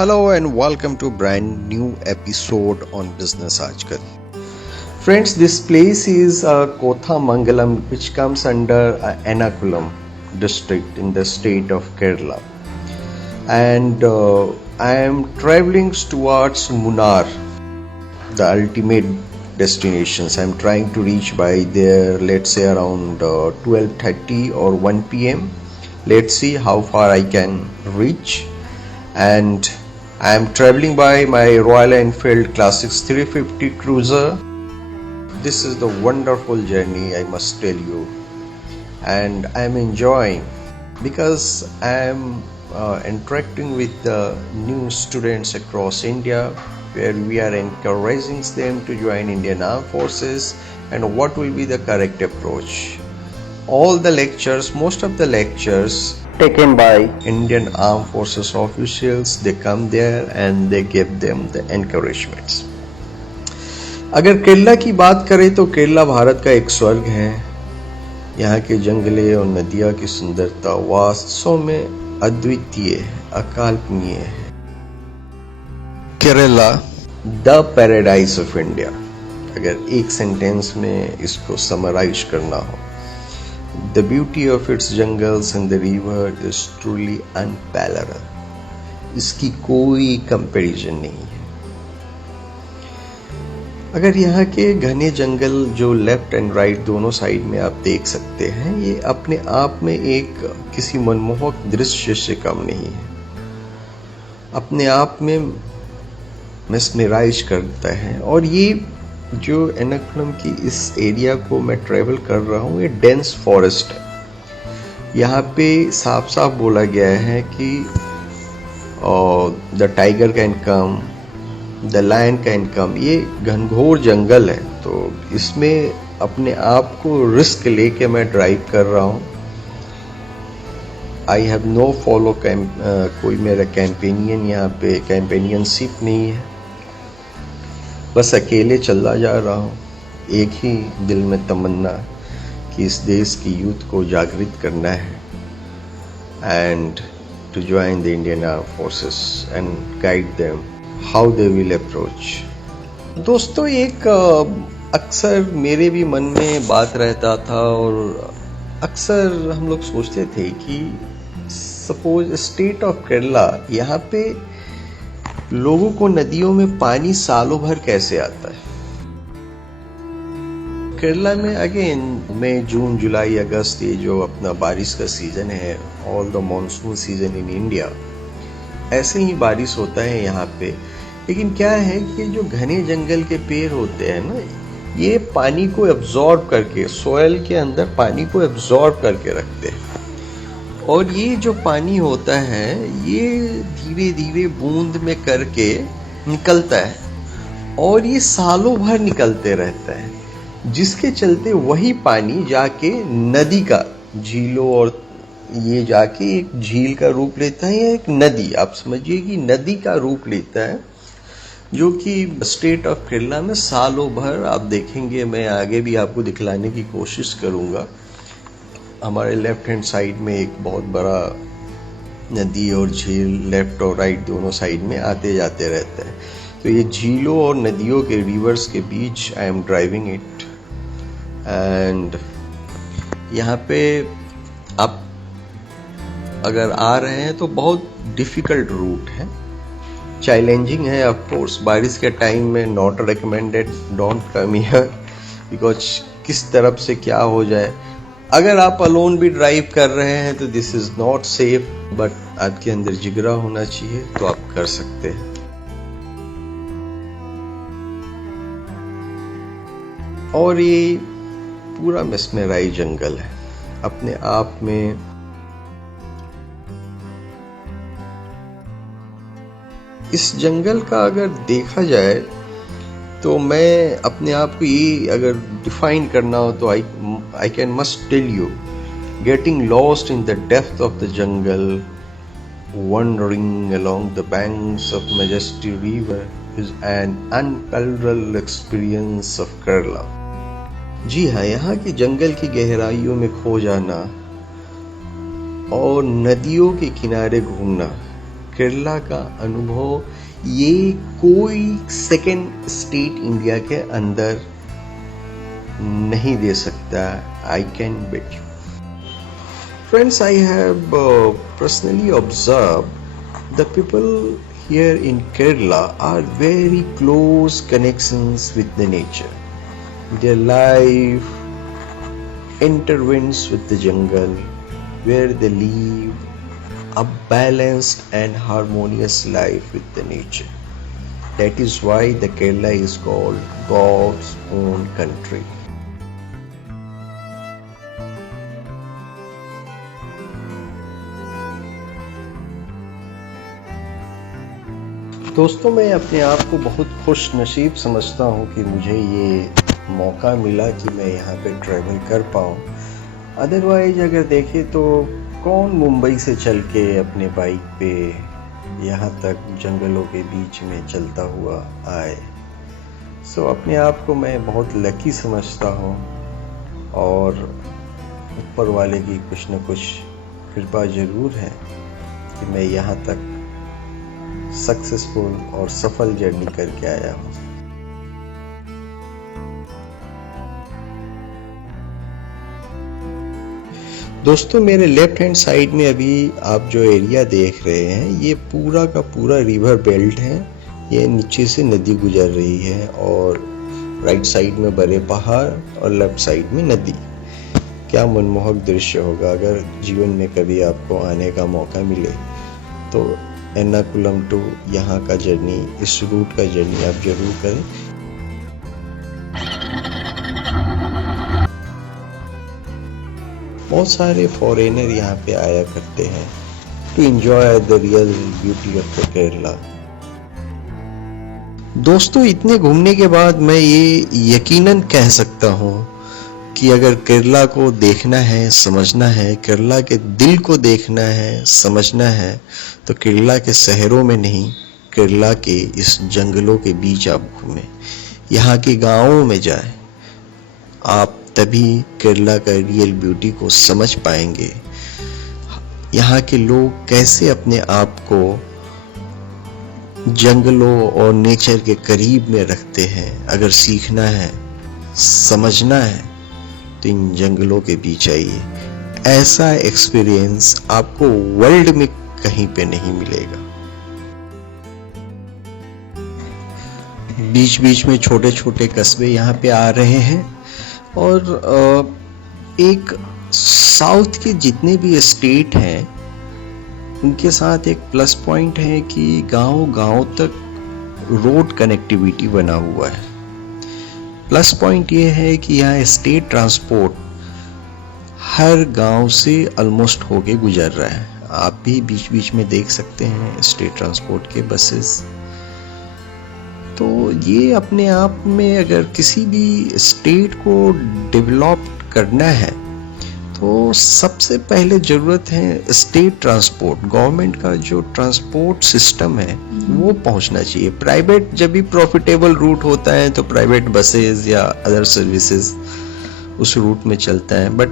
Hello and welcome to a brand new episode on Business Aajkal. Friends, this place is Kothamangalam, which comes under Ernakulam district in the state of Kerala. And I am traveling towards Munnar, the ultimate destinations. I'm trying to reach by there, let's say around 12:30 or 1 p.m. Let's see how far I can reach. And I am traveling by my Royal Enfield Classics 350 Cruiser. This is the wonderful journey, I must tell you, and I am enjoying because I am interacting with the new students across India, where we are encouraging them to join Indian Armed Forces and what will be the correct approach. All the lectures, most of the lectures taken by Indian Armed Forces officials, they come there and they give them the encouragements. अगर केरला की बात करें तो केरला भारत का एक स्वर्ग है. यहाँ के जंगले और नदियाँ की सुंदरता वास्तव में अद्वितीय, अकल्पनीय है. Kerala the paradise of India, अगर एक सेंटेंस में इसको समराइज करना हो. The beauty of its jungles and the river is truly unparalleled. इसकी कोई कंपैरिजन नहीं है. अगर यहाँ के घने जंगल जो लेफ्ट एंड राइट दोनों साइड में आप देख सकते हैं, ये अपने आप में एक किसी मनमोहक दृश्य से कम नहीं है. अपने आप में मेस्मराइज करता है. और ये जो एर्नाकुलम की इस एरिया को मैं ट्रेवल कर रहा हूँ, ये डेंस फॉरेस्ट है. यहाँ पे साफ साफ बोला गया है कि the tiger can come, the lion can come. ये घनघोर जंगल है, तो इसमें अपने आप को रिस्क लेके मैं ड्राइव कर रहा हूँ. आई हैव नो फॉलो, कोई मेरा कैंपेनियन यहाँ पे कैंपेनियनशिप नहीं है. बस अकेले चलता जा रहा हूँ. एक ही दिल में तमन्ना कि इस देश की यूथ को जागृत करना है and to join the Indian arm forces and guide them how they will approach. दोस्तों, एक अक्सर मेरे भी मन में बात रहता था और अक्सर हम लोग सोचते थे कि सपोज स्टेट ऑफ केरला, यहाँ पे लोगों को नदियों में पानी सालों भर कैसे आता है. केरला में अगेन मई, जून, जुलाई, अगस्त, ये जो अपना बारिश का सीजन है, all the monsoon season in India, ऐसे ही बारिश होता है यहाँ पे. लेकिन क्या है कि जो घने जंगल के पेड़ होते हैं ना, ये पानी को एब्जॉर्ब करके, सॉइल के अंदर पानी को एब्जॉर्ब करके रखते हैं. और ये जो पानी होता है, ये धीरे धीरे बूंद में करके निकलता है और ये सालों भर निकलते रहता है, जिसके चलते वही पानी जाके नदी का, झीलों और ये जाके एक झील का रूप लेता है, या एक नदी, आप समझिए कि नदी का रूप लेता है, जो कि स्टेट ऑफ केरला में सालों भर आप देखेंगे. मैं आगे भी आपको दिखलाने की कोशिश करूंगा. हमारे लेफ्ट हैंड साइड में एक बहुत बड़ा नदी और झील लेफ्ट और राइट दोनों साइड में आते जाते रहते हैं. तो ये झीलों और नदियों के रिवर्स के बीच I am driving it. And यहाँ पे आप अगर आ रहे हैं तो बहुत डिफिकल्ट रूट है, चैलेंजिंग है. ऑफ कोर्स बारिश के टाइम में not recommended, don't come here, because किस तरफ से क्या हो जाए. अगर आप अलोन भी ड्राइव कर रहे हैं तो this is not safe, but आपके अंदर जिगरा होना चाहिए तो आप कर सकते हैं. और ये पूरा मेस्मराइज जंगल है अपने आप में. इस जंगल का अगर देखा जाए तो मैं अपने आप को ये अगर डिफाइन करना हो तो I can must tell you, getting lost in the depth of the jungle, wandering along the banks of majestic river is an unparalleled experience of Kerala. जी हाँ, यहाँ की जंगल की गहराइयों में खो जाना और नदियों के किनारे घूमना, केरला का अनुभव ये कोई सेकेंड स्टेट इंडिया के अंदर नहीं दे सकता. I can bet you. Friends, I have personally observe the people here in Kerala are very close connections with the nature. Their life intertwines with the jungle where they live a balanced and harmonious life with the nature. That is why the Kerala is called God's own country. दोस्तों, मैं अपने आप को बहुत खुश नसीब समझता हूँ कि मुझे ये मौका मिला कि मैं यहाँ पे ट्रैवल कर पाऊँ. अदरवाइज अगर देखें तो कौन मुंबई से चल के अपने बाइक पे यहाँ तक जंगलों के बीच में चलता हुआ आए. सो अपने आप को मैं बहुत लकी समझता हूँ और ऊपर वाले की कुछ न कुछ कृपा ज़रूर है कि मैं यहाँ तक सक्सेसफुल और सफल जर्नी करके आया हूँ. दोस्तों, मेरे लेफ्ट हैंड साइड में अभी आप जो एरिया देख रहे हैं ये पूरा का पूरा रिवर बेल्ट है. ये नीचे से नदी गुजर रही है और राइट साइड में बड़े पहाड़ और लेफ्ट साइड में नदी. क्या मनमोहक दृश्य होगा. अगर जीवन में कभी आपको आने का मौका मिले तो एर्नाकुलम टू यहाँ का जर्नी, इस रूट का जर्नी आप जरूर करें. बहुत सारे फॉरेनर यहाँ पे आया करते हैं to enjoy the real beauty of the Kerala. दोस्तों, इतने घूमने के बाद मैं ये यकीनन कह सकता हूँ कि अगर केरला को देखना है, समझना है, केरला के दिल को देखना है, समझना है तो केरला के शहरों में नहीं, केरला के इस जंगलों के बीच आप घूमें, यहाँ के गांवों में जाएं. आप तभी केरला का रियल ब्यूटी को समझ पाएंगे. यहाँ के लोग कैसे अपने आप को जंगलों और नेचर के करीब में रखते हैं. अगर सीखना है, समझना है तो इन जंगलों के बीच आइए. ऐसा एक्सपीरियंस आपको वर्ल्ड में कहीं पे नहीं मिलेगा. बीच बीच में छोटे छोटे कस्बे यहाँ पे आ रहे हैं और एक साउथ के जितने भी स्टेट हैं उनके साथ एक प्लस पॉइंट है कि गांव तक रोड कनेक्टिविटी बना हुआ है. प्लस पॉइंट ये है कि यहाँ स्टेट ट्रांसपोर्ट हर गांव से ऑलमोस्ट होके गुजर रहा है. आप भी बीच बीच में देख सकते हैं स्टेट ट्रांसपोर्ट के बसेस. तो ये अपने आप में अगर किसी भी स्टेट को डेवलप करना है तो सबसे पहले ज़रूरत है स्टेट ट्रांसपोर्ट. गवर्नमेंट का जो ट्रांसपोर्ट सिस्टम है वो पहुंचना चाहिए. प्राइवेट जब भी प्रॉफिटेबल रूट होता है तो प्राइवेट बसेस या अदर सर्विसेज उस रूट में चलता है. बट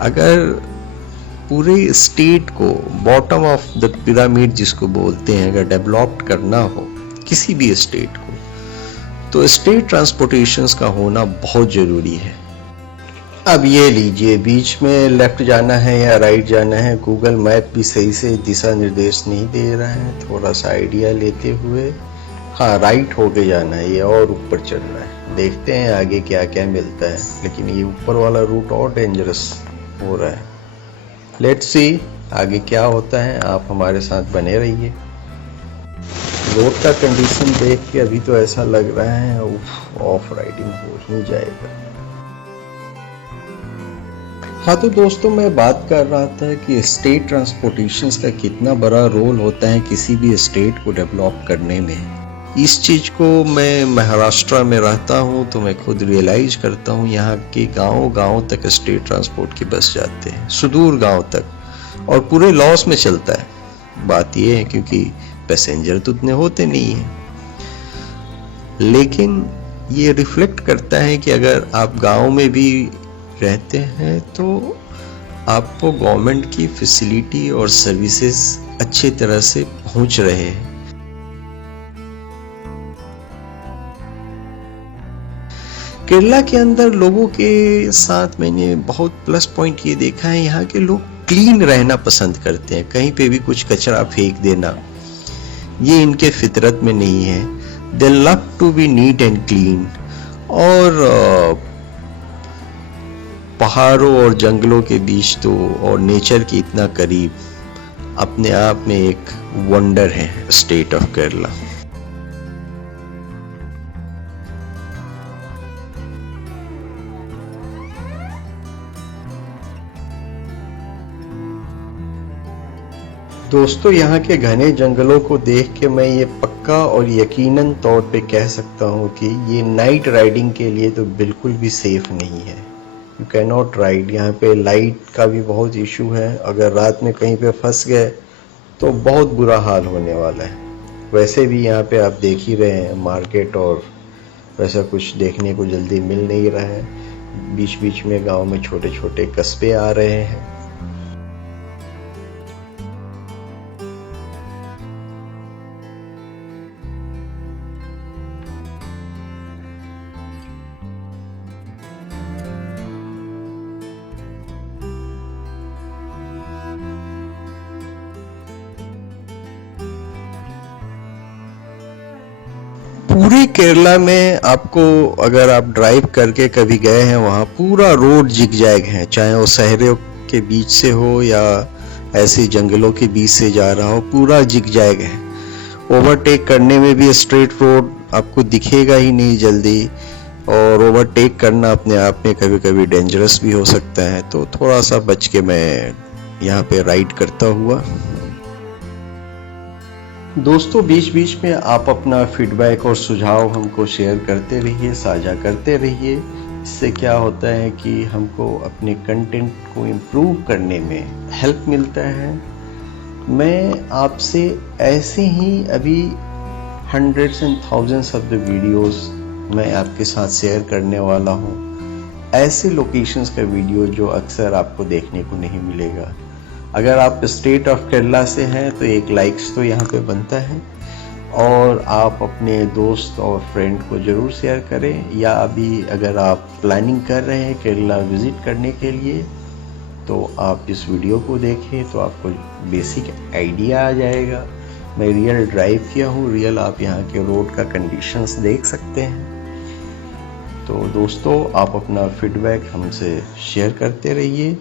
अगर पूरे स्टेट को बॉटम ऑफ द पिरामिड जिसको बोलते हैं अगर डेवलप करना हो किसी भी स्टेट को तो स्टेट ट्रांसपोर्टेशंस का होना बहुत ज़रूरी है. अब ये लीजिए, बीच में लेफ्ट जाना है या राइट जाना है, गूगल मैप भी सही से दिशा निर्देश नहीं दे रहा है. थोड़ा सा आइडिया लेते हुए हाँ राइट होके जाना है, ये और ऊपर चढ़ना है. देखते हैं आगे क्या क्या मिलता है. लेकिन ये ऊपर वाला रूट और डेंजरस हो रहा है. लेट्स सी आगे क्या होता है. आप हमारे साथ बने रहिए. रोड का कंडीशन देख के अभी तो ऐसा लग रहा है ऑफ राइडिंग हो ही जाएगा. हाँ तो दोस्तों, मैं बात कर रहा था कि स्टेट ट्रांसपोर्टेशंस का कितना बड़ा रोल होता है किसी भी स्टेट को डेवलप करने में. इस चीज़ को मैं महाराष्ट्र में रहता हूँ तो मैं खुद रियलाइज करता हूँ. यहाँ के गांव तक स्टेट ट्रांसपोर्ट की बस जाते हैं, सुदूर गांव तक, और पूरे लॉस में चलता है. बात ये है क्योंकि पैसेंजर तो उतने होते नहीं हैं. लेकिन ये रिफ्लेक्ट करता है कि अगर आप गांव में भी रहते हैं तो आपको गवर्नमेंट की फैसिलिटी और सर्विसेज अच्छे तरह से पहुंच रहे हैं। केरला के अंदर लोगों के साथ मैंने बहुत प्लस पॉइंट ये देखा है, यहाँ के लोग क्लीन रहना पसंद करते हैं। कहीं पे भी कुछ कचरा फेंक देना ये इनके फितरत में नहीं है। They love to be neat and clean. और पहाड़ों और जंगलों के बीच तो और नेचर के इतना करीब अपने आप में एक वंडर है स्टेट ऑफ केरला। दोस्तों, यहाँ के घने जंगलों को देख के मैं ये पक्का और यकीनन तौर पे कह सकता हूँ कि ये नाइट राइडिंग के लिए तो बिल्कुल भी सेफ नहीं है। You can not ride. यहाँ पे लाइट का भी बहुत इशू है। अगर रात में कहीं पे फंस गए तो बहुत बुरा हाल होने वाला है। वैसे भी यहाँ पे आप देख ही रहे हैं मार्केट और वैसा कुछ देखने को जल्दी मिल नहीं रहा है। बीच बीच में गांव में छोटे छोटे कस्बे आ रहे हैं। पूरे केरला में आपको, अगर आप ड्राइव करके कभी गए हैं वहाँ, पूरा रोड जिगजैग है। चाहे वो शहरों के बीच से हो या ऐसे जंगलों के बीच से जा रहा हो, पूरा जिगजैग है। ओवरटेक करने में भी स्ट्रेट रोड आपको दिखेगा ही नहीं जल्दी, और ओवरटेक करना अपने आप में कभी कभी डेंजरस भी हो सकता है। तो थोड़ा सा बच के मैं यहाँ पे राइड करता हुआ। दोस्तों, बीच बीच में आप अपना फीडबैक और सुझाव हमको शेयर करते रहिए, साझा करते रहिए। इससे क्या होता है कि हमको अपने कंटेंट को इम्प्रूव करने में हेल्प मिलता है। मैं आपसे ऐसे ही अभी hundreds and thousands of the videos मैं आपके साथ शेयर करने वाला हूँ। ऐसे लोकेशंस का वीडियो जो अक्सर आपको देखने को नहीं मिलेगा। अगर आप स्टेट ऑफ केरला से हैं तो एक लाइक्स तो यहाँ पे बनता है, और आप अपने दोस्त और फ्रेंड को ज़रूर शेयर करें। या अभी अगर आप प्लानिंग कर रहे हैं केरला विज़िट करने के लिए तो आप इस वीडियो को देखें तो आपको बेसिक आइडिया आ जाएगा। मैं रियल ड्राइव किया हूँ, रियल आप यहाँ के रोड का कंडीशंस देख सकते हैं। तो दोस्तों, आप अपना फीडबैक हमसे शेयर करते रहिए,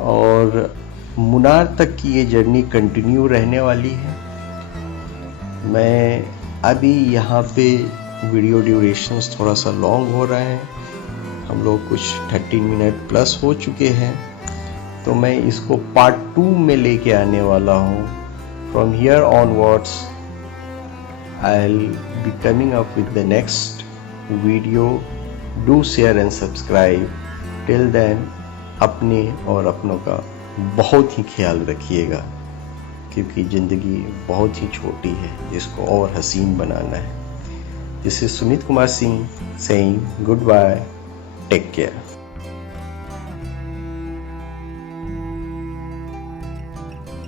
और मुनार तक की ये जर्नी कंटिन्यू रहने वाली है। मैं अभी यहाँ पे वीडियो ड्यूरेशंस थोड़ा सा लॉन्ग हो रहा है। हम लोग कुछ 30 मिनट प्लस हो चुके हैं, तो मैं इसको पार्ट 2 में लेके आने वाला हूँ। From here onwards I will be coming up with the next video. Do share and subscribe. Till then अपने और अपनों का बहुत ही ख्याल रखिएगा, क्योंकि ज़िंदगी बहुत ही छोटी है, इसको और हसीन बनाना है। This is Sumit Kumar Singh saying good bye, take care.